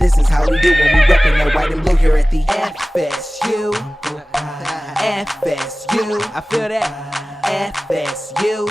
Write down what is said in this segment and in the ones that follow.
This is how we do when we reppin' that white and blue here at the FSU. FSU, I feel that. FSU.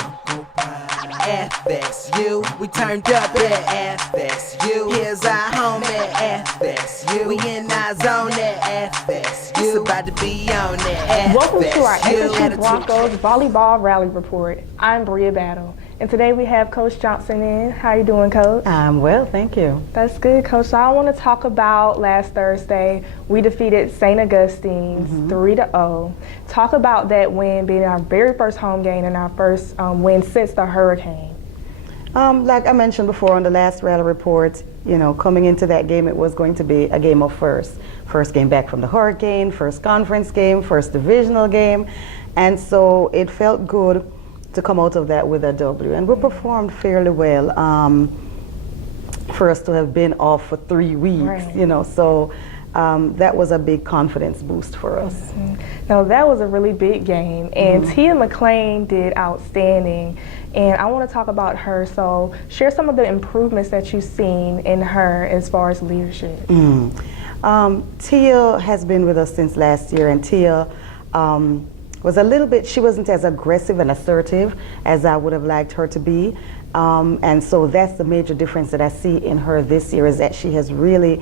FSU, we turned up at FSU. Here's our home at FSU. We in our zone at FSU. It's about to be on it. Welcome to our FSU Broncos Volleyball Rally Report. I'm Bria Battle, and today we have Coach Johnson in. How you doing, Coach? I'm well, thank you. That's good, Coach. So I want to talk about last Thursday. We defeated St. Augustine's 3-0. Talk about that win being our very first home game and our first win since the hurricane. Like I mentioned before on the last rally report, you know, coming into that game, it was going to be a game of firsts. First game back from the hurricane, first conference game, first divisional game, and so it felt good to come out of that with a W. And we performed fairly well for us to have been off for 3 weeks, Right. you know, so that was a big confidence boost for us. Now that was a really big game, and Tia McClain did outstanding, and I want to talk about her. So share some of the improvements that you've seen in her as far as leadership. Tia has been with us since last year, and Tia was a little bit, she wasn't as aggressive and assertive as I would have liked her to be. And so that's the major difference that I see in her this year, is that she has really,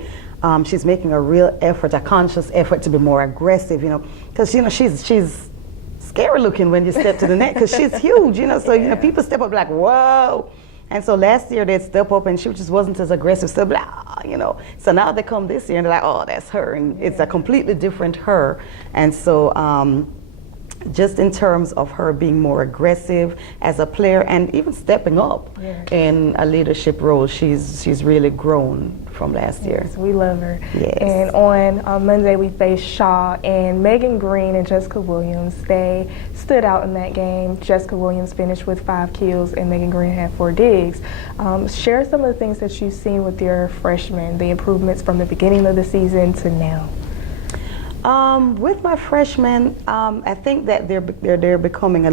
she's making a real effort, a conscious effort to be more aggressive, you know, because, you know, she's scary looking when you step to the net, because she's huge, you know, so, you know, people step up like, whoa. And so last year they'd step up and she just wasn't as aggressive, so blah, you know. So now they come this year and they're like, oh, that's her, and it's a completely different her. And so just in terms of her being more aggressive as a player and even stepping up in a leadership role, she's really grown from last year. Yes, we love her. Yes. And on Monday we faced Shaw, and Megan Green and Jessica Williams, they stood out in that game. Jessica Williams finished with 5 kills and Megan Green had 4 digs. Share some of the things that you've seen with your freshmen, the improvements from the beginning of the season to now. With my freshmen, I think that they're becoming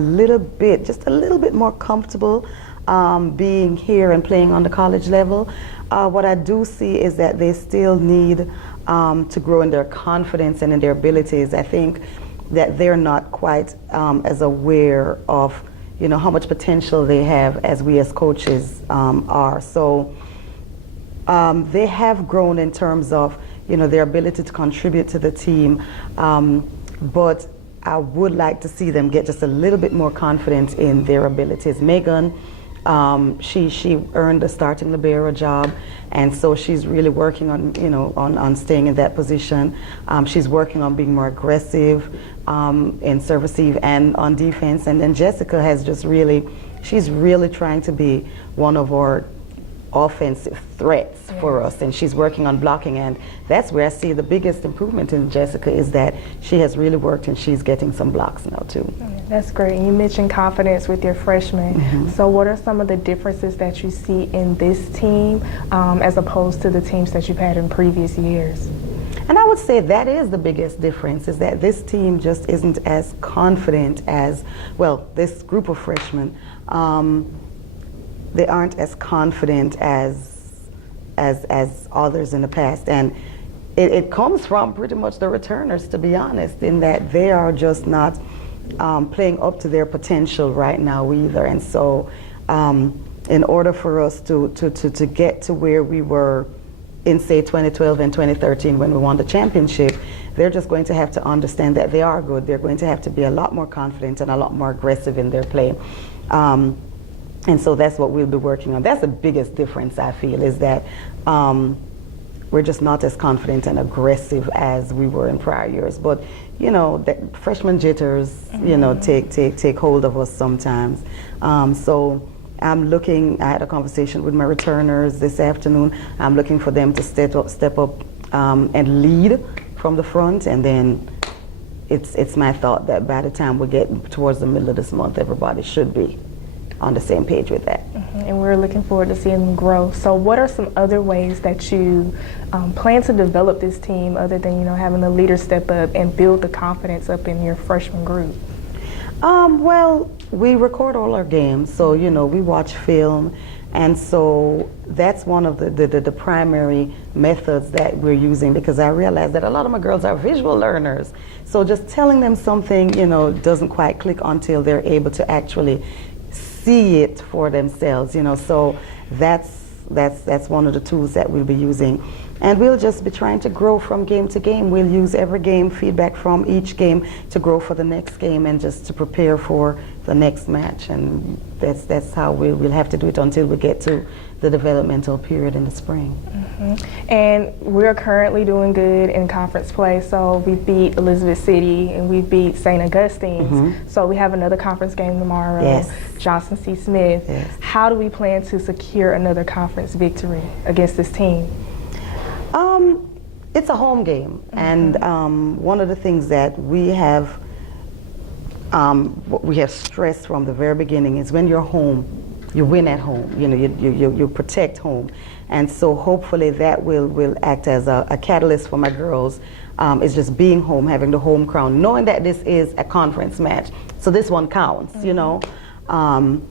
just a little bit more comfortable being here and playing on the college level. What I do see is that they still need to grow in their confidence and in their abilities. I think that they're not quite as aware of, you know, how much potential they have as we as coaches are. So they have grown in terms of, you know, their ability to contribute to the team, but I would like to see them get just a little bit more confident in their abilities. Megan, she earned a starting libero job, and so she's really working on, you know, on staying in that position. She's working on being more aggressive in serve receive and on defense. And then Jessica has just she's really trying to be one of our offensive threats for us, and she's working on blocking, and that's where I see the biggest improvement in Jessica, is that she has really worked and she's getting some blocks now too. That's great. You mentioned confidence with your freshmen. So what are some of the differences that you see in this team as opposed to the teams that you've had in previous years? And I would say that is the biggest difference, is that this team just isn't as confident as, well, this group of freshmen, they aren't as confident as others in the past, and it comes from pretty much the returners, to be honest, in that they are just not playing up to their potential right now either. And so in order for us to get to where we were in, say, 2012 and 2013 when we won the championship, they're just going to have to understand that they are good. They're going to have to be a lot more confident and a lot more aggressive in their play. And so that's what we'll be working on. That's the biggest difference, I feel, is that we're just not as confident and aggressive as we were in prior years. But, you know, that freshman jitters, you know, take hold of us sometimes. So I'm looking, I had a conversation with my returners this afternoon. I'm looking for them to step up and lead from the front, and then it's my thought that by the time we get towards the middle of this month, everybody should be on the same page with that. And we're looking forward to seeing them grow. So what are some other ways that you plan to develop this team, other than, you know, having the leaders step up and build the confidence up in your freshman group? Well, we record all our games, so, you know, we watch film, And so that's one of the primary methods that we're using, because I realize that a lot of my girls are visual learners. So just telling them something, doesn't quite click until they're able to actually see it for themselves, So that's one of the tools that we'll be using. And we'll just be trying to grow from game to game. We'll use every game, feedback from each game to grow for the next game and just to prepare for the next match. And that's how we'll have to do it until we get to the developmental period in the spring. Mm-hmm. And we're currently doing good in conference play. So we beat Elizabeth City and we beat St. Augustine's. Mm-hmm. So we have another conference game tomorrow. Yes. Johnson C. Smith. Yes. How do we plan to secure another conference victory against this team? It's a home game, mm-hmm. and one of the things that we have stressed from the very beginning is when you're home, you win at home. You protect home, and so hopefully that will act as a catalyst for my girls. It's just being home, having the home crown, knowing that this is a conference match, so this one counts. Mm-hmm.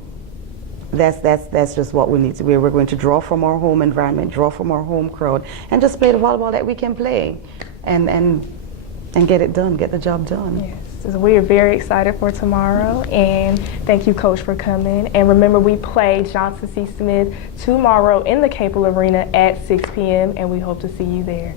That's just what we need to. We're going to draw from our home environment, draw from our home crowd, and just play the volleyball that we can play, and get it done, get the job done. Yes, so we are very excited for tomorrow, and thank you, Coach, for coming. And remember, we play Johnson C. Smith tomorrow in the Capel Arena at 6 p.m., and we hope to see you there.